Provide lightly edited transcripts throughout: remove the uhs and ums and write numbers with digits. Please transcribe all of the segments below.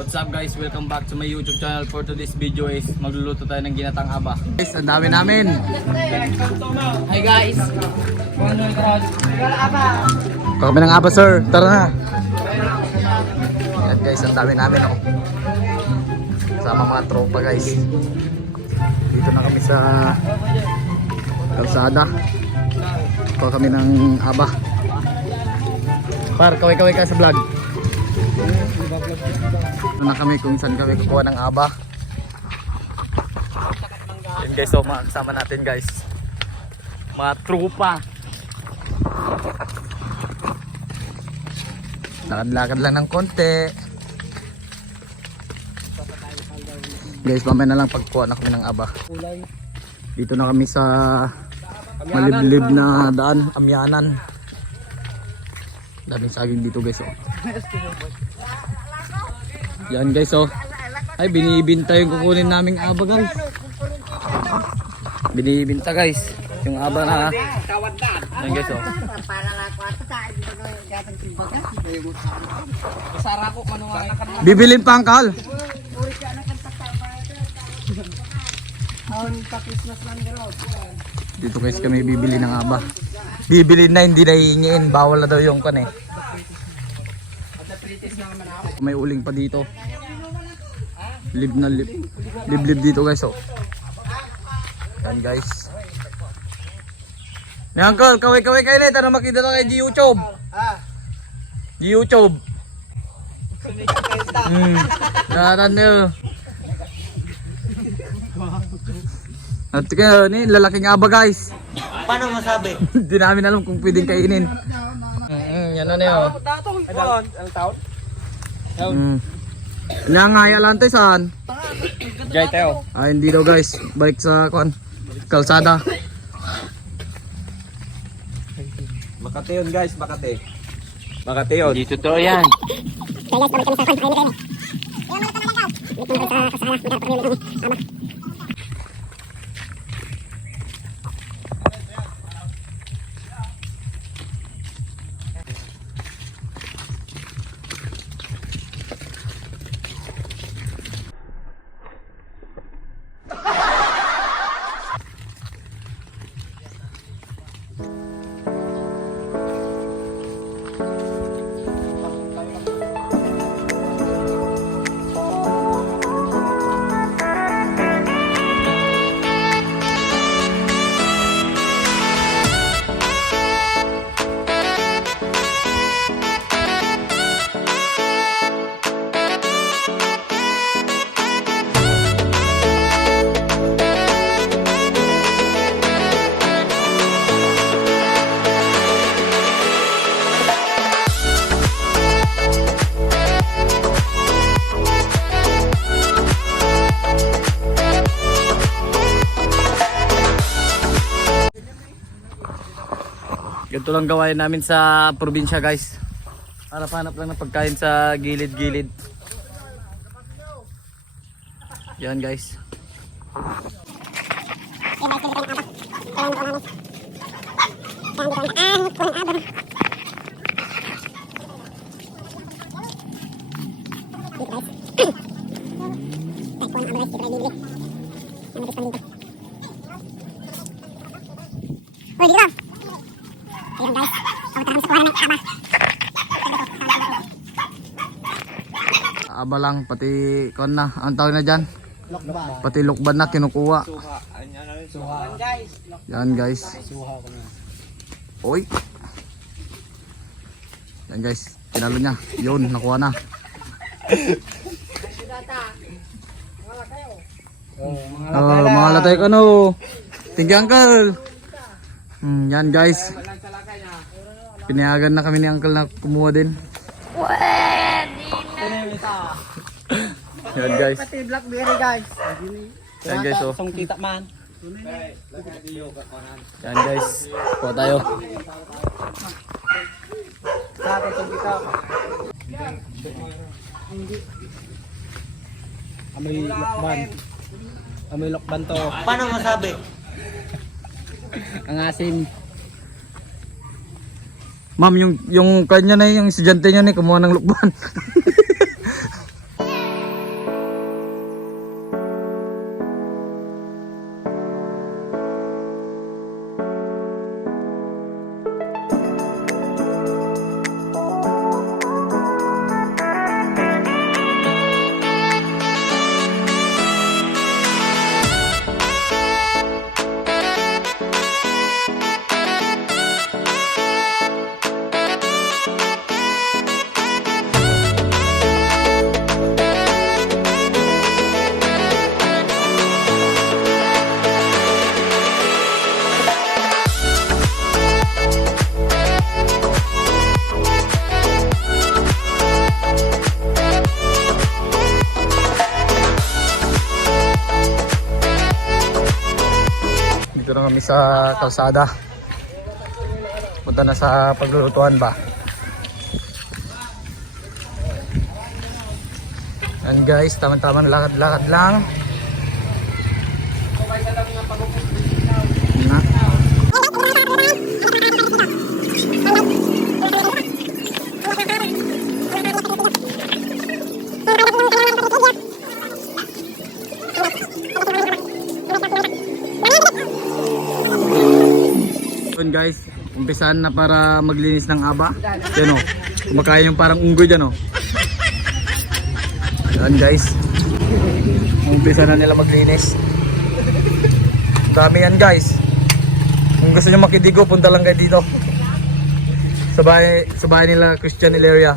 What's up guys? Welcome back to my YouTube channel. For today's video is magluluto tayo ng ginatang aba. Guys, ang dami namin. Hi guys. Kami ng aba sir. Tara na. Yan guys, ang dami namin oh. Sama mga tropa guys. Dito na kami sa kalsada. Kuha kami ng aba. Par, kaway-kaway ka sa vlog. Ito na kami kung saan kami kukuha ng aba. Yan guys, so mga kasama natin guys. Mga trupa. Lakad-lakad lang ng konti. Guys, mamaya na lang pagkuha na kami ng aba. Dito na kami sa maliblib na daan, Amyanan. Daming saging dito guys oh. Yan guys oh. Ay binibinta yung kukunin naming aba guys. Binibinta guys. Yung aba na. Yan guys oh. Bibilin pa angkal. Dito guys kami bibili ng aba. Bibili na, hindi na hihingin. Bawal na daw yung kan eh. May uling pa dito. Lib na lib. Lib dito guys oh. Yan guys. Ni uncle, kaway-kaway kayo na. Tara makita na kay YouTube. YouTube. Naran nyo. At kaya ni lalaking aba guys. Paano masabi? Hindi namin alam kung pwedeng kainin. Yan na niyo. Nangaya lang tayo saan? Jay tayo. Hindi daw guys. Balik sa kalsada. Makati yun guys, Makati. Makati yun. Dito to yan. Ganito lang gawain namin sa probinsya guys. Hanap-hanap lang ng pagkain sa gilid-gilid. Yan guys. Ayan guys, pagkakaroon sa kuha ng aba. Aba lang, pati kon na, ang tawag na dyan? Pati lukban na kinukuha. Yan guys. Oy. Yan guys, tinalo niya. Yun, nakuha na. Mga latay ka no. Thank you uncle. Yan guys. Pinayagan na kami ni uncle na kumuha din. Yan guys. Pati blackberry guys. Yan guys oh. Song kita man. Yan guys. Kuha tayo. Sa atin song kita. Amoy lokban. Amoy lokban to. Paano masabi? Ang asim. Ma'am, yung kanya na yung estudyante niya ni kumuha ng lukban. kami sa kalsada. Punta na sa paglulutuan ba. Yan guys, tama-tama lakad-lakad lang. Na. Yun guys, umpisahan na para maglinis ng aba. Yan o, kumakain yung parang unggoy dyan o. Yan guys, umpisa na nila maglinis. Dami yan guys. Kung gusto nyo makidigo, punta lang kayo dito sa bahay nila Christian Hilaria.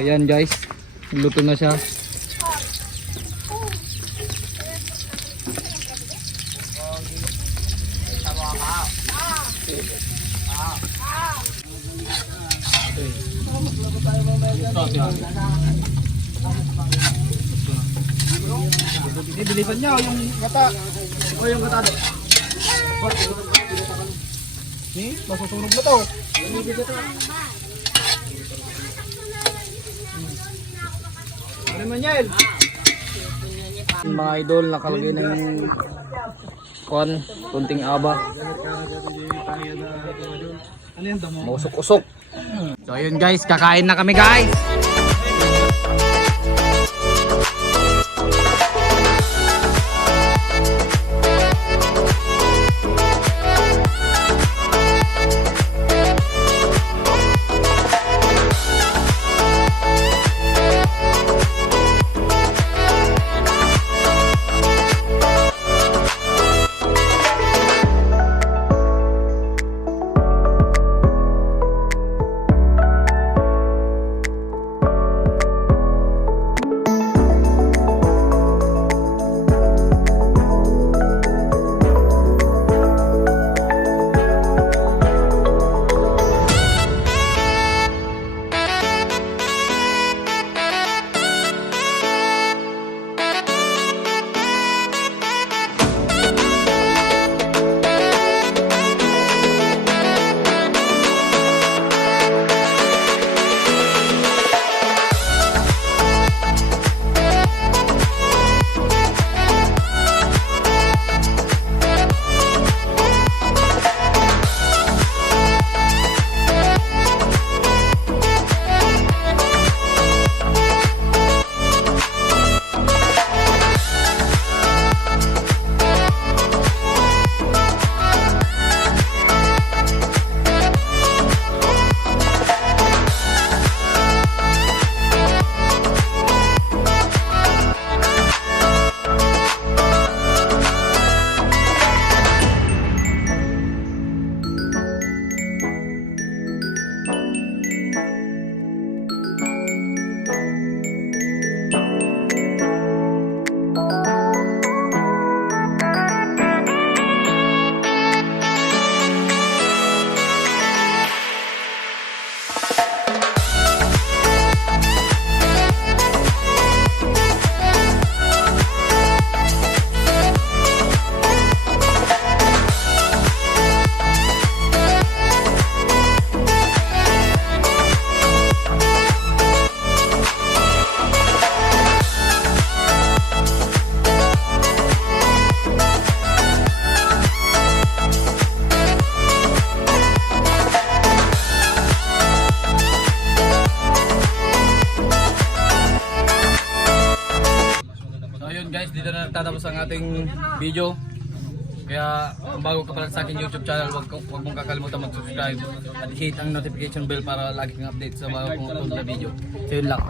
Ayan guys, luto na siya. Bilisan niyo yung gata. O yung gata. Masusunog na to. Ano man yan? Mga idol, nakalagay ng kunting aba. Ano yan damo? Mausok-usok. So ayun guys, kakain na kami guys. nagtatapos ang ating video. Kaya kung bago ka pala sa aking YouTube channel, huwag mong kakalimutan mag-subscribe at hit ang notification bell para lagi kang update sa bago kong upload na video. So yun lang.